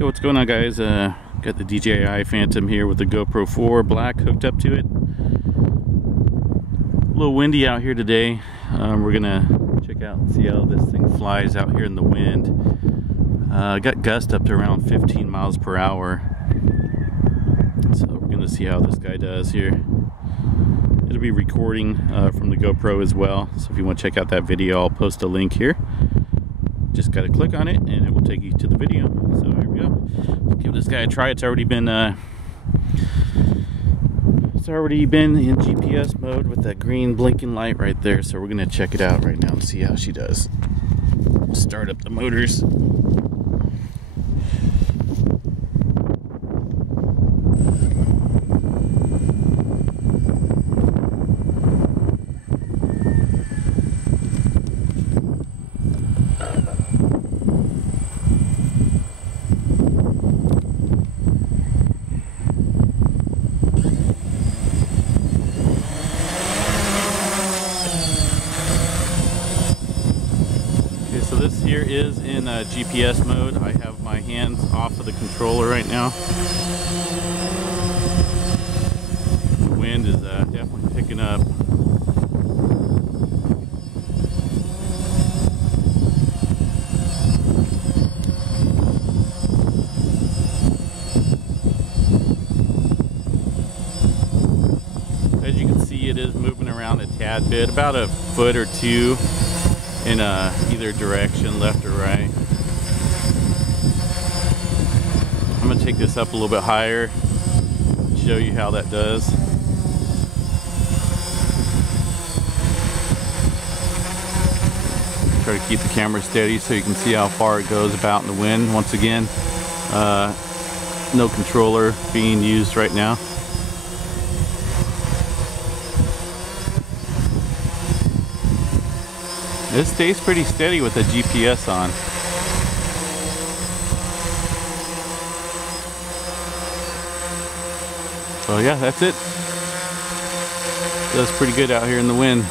Hey, what's going on, guys? Got the DJI Phantom here with the GoPro 4 Black hooked up to it. A little windy out here today. We're gonna check out and see how this thing flies out here in the wind. Got gust up to around 15 miles per hour. So we're gonna see how this guy does here. It'll be recording from the GoPro as well. So if you want to check out that video, I'll post a link here. Just got to click on it and it will take you to the video. So here we go. Let's give this guy a try. It's already been in GPS mode with that green blinking light right there. So we're gonna check it out right now and see how she does. Start up the motors. So this here is in GPS mode. I have my hands off of the controller right now. The wind is definitely picking up. As you can see, it is moving around a tad bit, about a foot or two in either direction, left or right. I'm going to take this up a little bit higher, show you how that does. Try to keep the camera steady so you can see how far it goes about in the wind. Once again, no controller being used right now. It stays pretty steady with the GPS on. So yeah, that's it. Does pretty good out here in the wind.